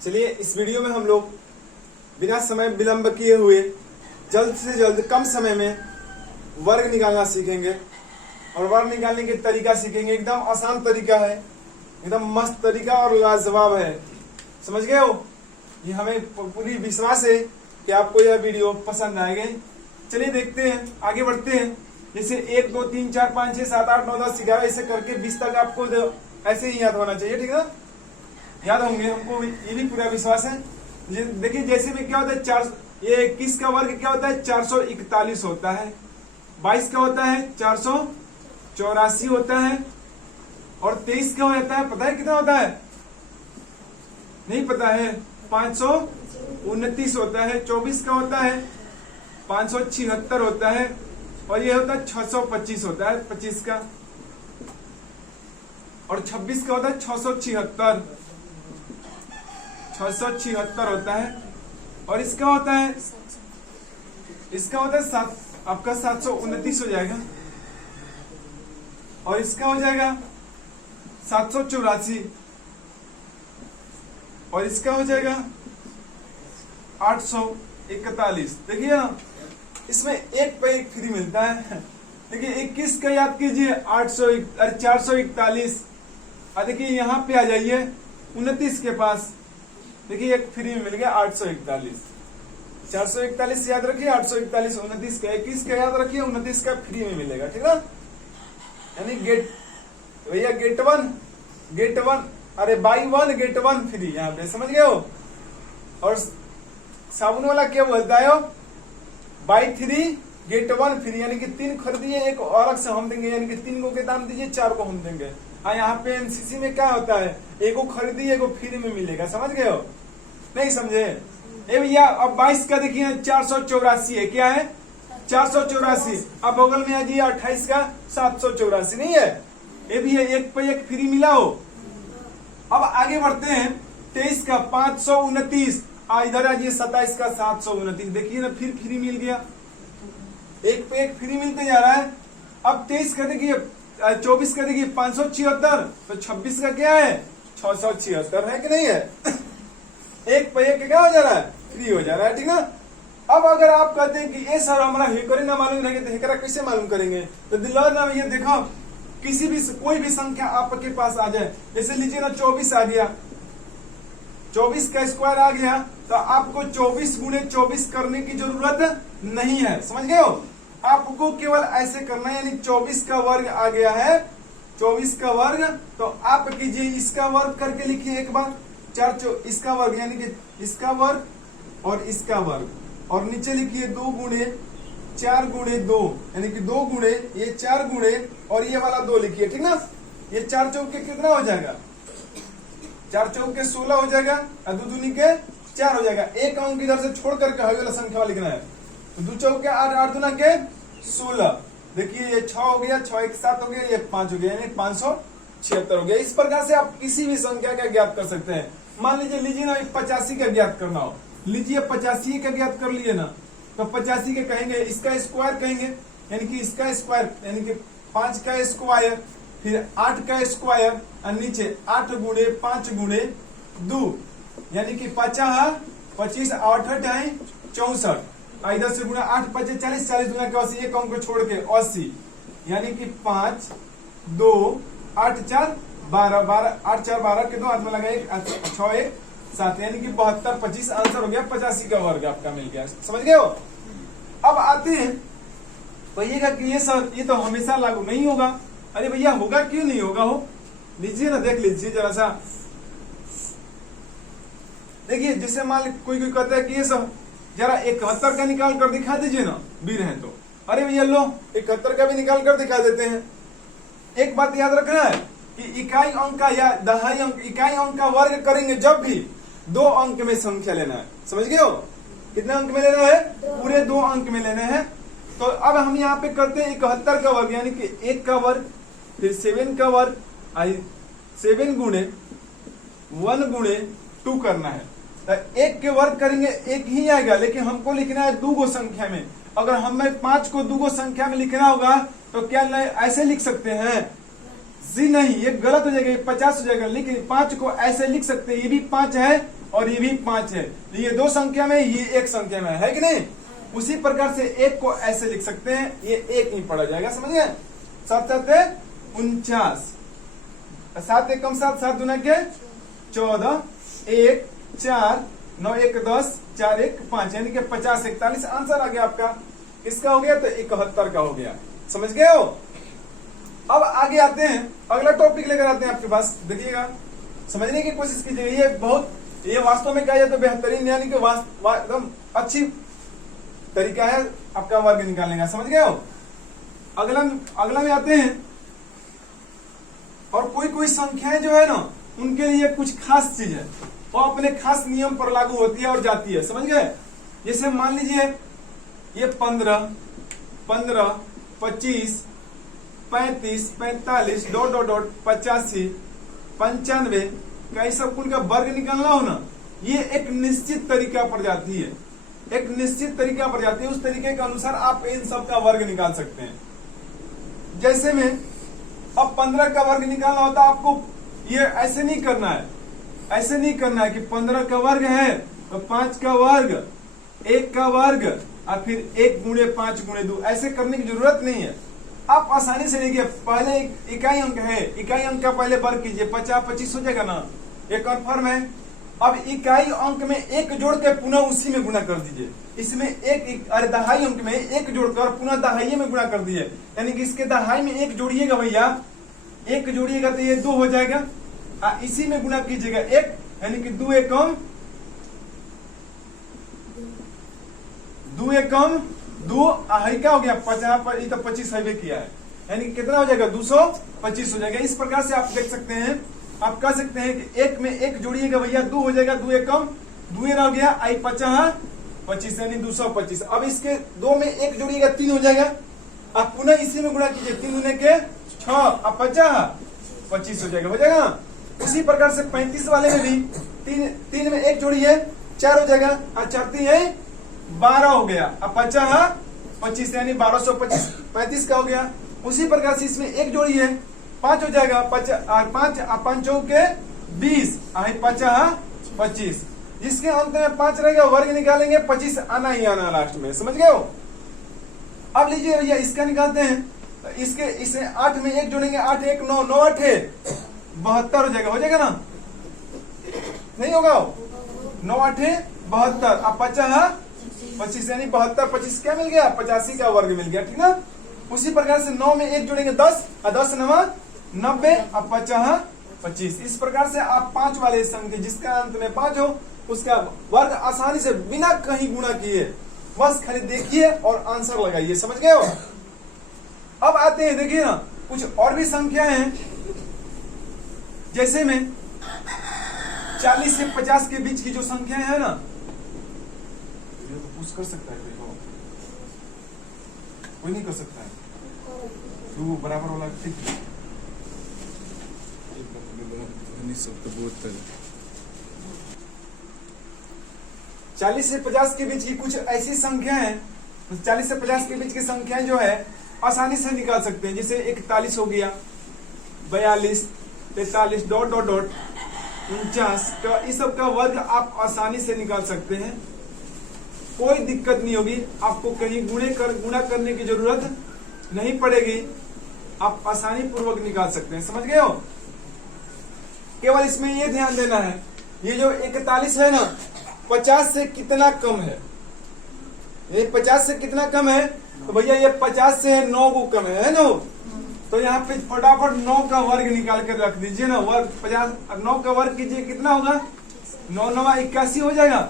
चलिए इस वीडियो में हम लोग बिना समय विलंब किए हुए जल्द से जल्द कम समय में वर्ग निकालना सीखेंगे और वर्ग निकालने के तरीका सीखेंगे। एकदम आसान तरीका है, एकदम मस्त तरीका और लाजवाब है। समझ गए हो? ये हमें पूरी विश्वास है कि आपको यह वीडियो पसंद आएगा। चलिए देखते हैं, आगे बढ़ते हैं। जैसे 1 2 3 4 5 6 7 8 9 10 11 ऐसे करके 20 तक आपको ऐसे ही याद होना चाहिए। ठीक है, याद होंगे, हमको ये भी पूरा विश्वास है। देखिए जैसे में क्या होता है, 4 ये 21 का वर्ग क्या होता है, 441 होता है। 22 का होता है 484 होता है। और 23 का हो जाता है, पता है कितना होता है? नहीं पता है, 529 होता है। 24 का होता है 576 होता है। और ये होता है 625 होता है 25 का। और 26 का होता है 676 होता है। और इसका होता है आपका 729 हो जाएगा। और इसका हो जाएगा 784। और इसका हो जाएगा 841। देखिए ना, इसमें एक पे एक फ्री मिलता है। देखिए 21 का याद कीजिए 441। देखिए यहाँ पे आ जाइए 29 के पास, देखिए एक फ्री में मिल गया 841। 441 याद रखिए, 841 29 का, 21 का याद रखिए, 29 का फ्री में मिलेगा। ठीक है, यानी भैया गेट वन अरे बाई 1 गेट 1 फ्री, यहाँ पे समझ गए हो। और साबुन वाला क्या बोलता है, बाई 3 गेट 1 फ्री, यानी कि 3 खरीदिए एक और से हम देंगे, यानी कि 3 को के दाम दीजिए 4 को हम देंगे। यहाँ पे एनसीसी में क्या होता है, एगो खरीदिए एगो फ्री में मिलेगा। समझ गए हो? नहीं समझे? ए भैया अब 22 का देखिए 484 है, क्या है 484। अब बगल में आ जाइए 28 का 784 नहीं है, ये भी है, एक पे एक फ्री मिला हो। अब आगे बढ़ते हैं, 23 का 529, इधर आ जाइए 27 का 729, देखिए ना फिर फ्री मिल गया, एक पे एक फ्री मिलते जा रहा है। अब 23 का देखिए 24 का देखिए 576, तो 26 का क्या है 676 है कि नहीं है? एक पे एक क्या हो जा रहा है, फ्री हो जा रहा है। ठीक है, अब अगर आप कहते हैं कि ये सर हमारा हेकरे ना मालूम रहेगा, तो हेकरा कैसे मालूम करेंगे? तो दिलवा ना भैया, देखो किसी भी कोई भी संख्या आपके पास आ जाए, जैसे लीजिए ना 24 आ गया, 24 का स्क्वायर आ गया, तो आपको 24 गुणे 24 करने की जरूरत नहीं है। समझ गए हो? आपको केवल ऐसे करना है, यानी 24 का वर्ग आ गया है, 24 का वर्ग, तो आप कीजिए इसका वर्ग करके लिखिए एक बार, इसका वर्ग यानी कि इसका वर्ग और इसका वर्ग, और नीचे लिखिए 2 गुणे 4 गुणे 2, यानी कि 2 गुणे ये 4 गुणे और ये वाला 2 लिखिए। ठीक ना, ये 4 चौके कितना हो जाएगा, 4 चौके 16 हो जाएगा, और 2 दूनी के 4 हो जाएगा। एक अंक इधर से छोड़ करके हर वाला संख्या लिखना है, तो 2 चौके 8 8 दूना के 16। देखिए ये 6 हो गया, 6 1 7 हो गया, ये 5 हो गया, यानी 576 हो गया। इस प्रकार से आप किसी भी संख्या का ज्ञात कर सकते हैं। मान लीजिए ना 85 का ज्ञात करना हो, लीजिए 85 का ज्ञात कर लिए ना, तो 85 के कहेंगे इसका स्क्वायर कहेंगे, यानी कि इसका स्क्वायर यानी कि 5 का स्क्वायर, फिर 8 का स्क्वायर, और नीचे 8 गुणे 5 गुणे 2, यानी कि 50 25 8 है 64, इधर से गुणा 8 5 40, 40 गुना के 80, एक अंक को छोड़ के 80, यानी कि 5 2 8 4 12 12 8 4 12 के 2 हाथ में लगा 1 6 1 7, यानी कि 72 25 आंसर हो गया, 85 का वर्ग आपका मिल गया। समझ गए हो? अब आते हैं, कहिएगा कि ये सर ये तो हमेशा लागू नहीं होगा। अरे भैया होगा, क्यों नहीं होगा? हो लीजिए ना, देख लीजिए जरा सा। देखिए जैसे मान कोई कहता है कि ये सब जरा 71 का निकाल कर दिखा दीजिए ना, वीर है तो। अरे भैया लो 71 का भी निकाल कर दिखा देते हैं। एक बात याद रखना है कि इकाई अंक का या दहाई अंक, इकाई अंक का वर्ग करेंगे जब भी 2 अंक में संख्या लेना है। समझ गए हो? कितने अंक में लेना है? पूरे 2 अंक में लेने हैं। तो अब हम यहाँ पे करते हैं 71 का वर्ग, यानी कि 1 का वर्ग, फिर 7 का वर्ग, 7 गुणे 1 गुणे 2 करना है। तो 1 के वर्ग करेंगे 1 ही आएगा, लेकिन हमको लिखना है 2 गो संख्या में। अगर हमें 5 को 2 गो संख्या में लिखना होगा तो क्या ऐसे लिख सकते हैं, जी नहीं, ये गलत हो जाएगा, ये 50 हो जाएगा। लेकिन 5 को ऐसे लिख सकते हैं, ये भी 5 है और ये भी 5 है, ये 2 संख्या में, ये 1 संख्या में है कि नहीं। उसी प्रकार से 1 को ऐसे लिख सकते हैं, ये 1 नहीं पढ़ा जाएगा, समझ गए। 7 7 49, 7 1 7, 7 दूना के 14, 1 4 9 1 10, 4 1 5, यानी कि 50 41 आंसर आ गया आपका। इसका हो गया तो 71 का हो गया, समझ गए हो। अब आगे आते हैं, अगला टॉपिक लेकर आते हैं आपके पास, देखिएगा समझने की कोशिश कीजिए। ये वास्तव में क्या है, तो बेहतरीन यानी कि एकदम अच्छी तरीका है आपका वर्ग निकालने का, समझ गए हो। अगला में आते हैं, और कोई संख्याएं जो है ना, उनके लिए कुछ खास चीज है, वो अपने खास नियम पर लागू होती है और जाती है, समझ गए। जैसे मान लीजिए ये 15 15 25 35 45 ... 85 95 का ये सब कुल का वर्ग निकालना हो ना, ये एक निश्चित तरीका पर जाती है, एक निश्चित तरीका पर जाती है। उस तरीके के अनुसार आप इन सब का वर्ग निकाल सकते हैं। जैसे में अब 15 का वर्ग निकालना होता है आपको, ये ऐसे नहीं करना है, ऐसे नहीं करना है कि 15 का वर्ग है तो 5 का वर्ग, 1 का वर्ग और फिर 1 गुणे 5 गुणे 2, ऐसे करने की जरूरत नहीं है। आप आसानी से देखिए, पहले इकाई अंक है, इकाई अंक का पहले वर्ग कीजिए, 50 25 हो जाएगा ना, ये कन्फर्म है। अब इकाई अंक में 1 जोड़ के पुनः उसी में गुणा कर दीजिए, इसमें अरे दहाई अंक में 1 जोड़कर पुनः दहाई में गुणा कर दीजिए, यानी कि इसके दहाई में 1 जोड़िएगा भैया, 1 जोड़िएगा तो ये 2 हो जाएगा, इसी में गुणा कीजिएगा 1, यानी कि 2 एकम 2 क्या हो गया 50, ये तो 25 है किया है, यानी कि कितना हो जाएगा 225 हो जाएगा। इस प्रकार से आप देख सकते हैं, आप कह सकते हैं कि 1 में 1 जोड़िएगा भैया 2 हो जाएगा, 2 एकम 2 रह गया, आई 50 25 यानी 225। अब इसके 2 में 1 जोड़िएगा 3 हो जाएगा, आप पुनः इसी में गुणा कीजिए, 3 गुने के 6, अब 50 25 हो जाएगा। उसी प्रकार से 35 वाले में भी 3 में 1 जोड़िए 4 हो जाएगा, और 4 3 है 12 हो गया, अब 50 25 यानी 1225, 35 का हो गया। उसी प्रकार से इसमें 1 जोड़िए 5 हो जाएगा, 5 5 के 20, 50 25, जिसके अंत में 5 रहेगा, वर्ग निकालेंगे 25 आना ही आना लास्ट में, समझ गए हो। अब लीजिए भैया इसका निकालते हैं, इसे 8 में 1 जोड़ेंगे, 8 1 9 9 8 72 हो जाएगा ना, नहीं होगा 9 8 72, अब 50 25 यानी 72 25 क्या मिल गया 85 का वर्ग मिल गया, ठीक ना। उसी प्रकार से 9 में 1 जोड़ेंगे 10 और 10 9 90, अब 50 25। इस प्रकार से आप 5 वाले संख्या जिसका अंत में 5 हो उसका वर्ग आसानी से बिना कहीं गुणा किए बस खाली देखिए और आंसर लगाइए, समझ गए हो। अब आते हैं, देखिए ना कुछ और भी संख्याएं हैं, जैसे में 40 से 50 के बीच की जो संख्याएं है ना, तो पुश कर सकता है कोई नहीं कर सकता है, तो बराबर वाला ठीक है। 40 से 50 के बीच की कुछ ऐसी संख्या है, 40 से 50 के बीच की संख्याएं जो है आसानी से निकाल सकते हैं, जैसे 41 हो गया, 42 43 ... 49, तो इस सब का वर्ग आप आसानी से निकाल सकते हैं, कोई दिक्कत नहीं होगी, आपको कहीं गुणा करने की जरूरत नहीं पड़ेगी, आप आसानी पूर्वक निकाल सकते हैं, समझ गए हो। केवल इसमें ये ध्यान देना है, ये जो 41 है ना 50 से कितना कम है, ये 50 से कितना कम है, तो भैया ये 50 से 9 को कम है ना, तो यहाँ पे फटाफट 9 का वर्ग निकाल कर रख दीजिए ना, वर्ग 50 9 का वर्ग कीजिए, कितना होगा 9 9 81 हो जाएगा,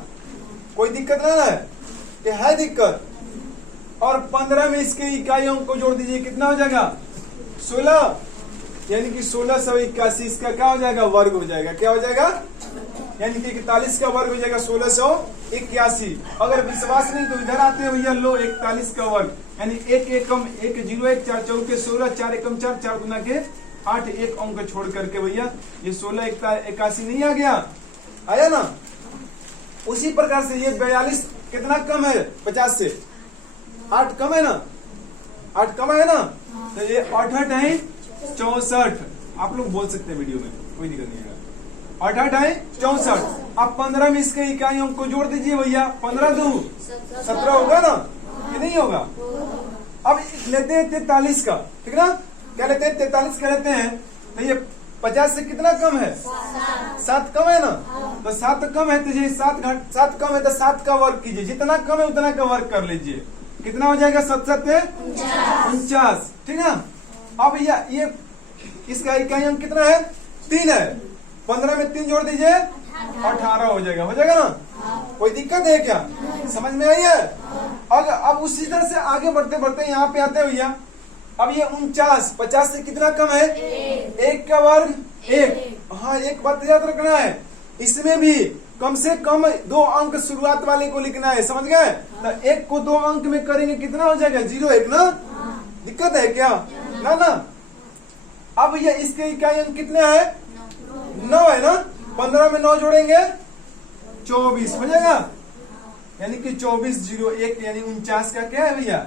कोई दिक्कत ना है, ये है दिक्कत। और 15 में इसके इकाइयों को जोड़ दीजिए, कितना हो जाएगा 16, यानी कि 1681, इसका क्या हो जाएगा वर्ग हो जाएगा, क्या हो जाएगा, यानी कि 41 का वर्ग हो जाएगा 1681। अगर विश्वास नहीं तो इधर आते हैं भैया, लो 41 का वर्ग, यानी 1 एकम 1 0 1 4 4 के 16, 4 एकम 4 4 गुना के 8, एक अंक छोड़ करके भैया ये 1681 नहीं आ गया, आया ना। उसी प्रकार से ये 42 कितना कम है 50 से, 8 कम है ना, 8 कम है ना, तो ये 8 8 है 64, आप लोग बोल सकते हैं वीडियो में, कोई दिक्कत नहीं है। 8 8 है 64। अब 15 में इसके इकाइयों को जोड़ दीजिए भैया, 15 2 17 होगा ना, ये नहीं होगा। अब लेते हैं 43 का, ठीक ना, क्या लेते हैं 43 का लेते हैं, तो ये 50 से कितना कम है, 7 कम है ना, तो 7 कम है, तो ये 7 कम है तो 7 का वर्ग कीजिए, जितना कम है उतना का वर्ग कर लीजिए, कितना हो जाएगा 7 7 49, ठीक ना। अब ये इसका इकाई अंक कितना है, 3 है, 15 में 3 जोड़ दीजिए 18 हो जाएगा ना, कोई दिक्कत है क्या, समझ में आई है। अब उसी तरह से आगे बढ़ते बढ़ते यहाँ पे आते भैया, अब ये 49 50 से कितना कम है, 1 का वर्ग 1। हाँ, एक बात याद रखना है, इसमें भी कम से कम 2 अंक शुरुआत वाले को लिखना है, समझ गए। तो 1 को 2 अंक में करेंगे कितना हो जाएगा, 0 1 ना, दिक्कत है क्या, ना। अब ये इसके इकाई अंक कितने हैं, 9 है ना, 15 में 9 जोड़ेंगे 24 हो जाएगा, यानी कि 24 0 1 यानी 49 का क्या है भैया,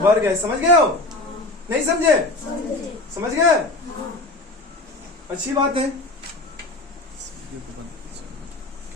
वर्ग है। समझ गए हो, नहीं समझे, समझ गए, अच्छी बात है।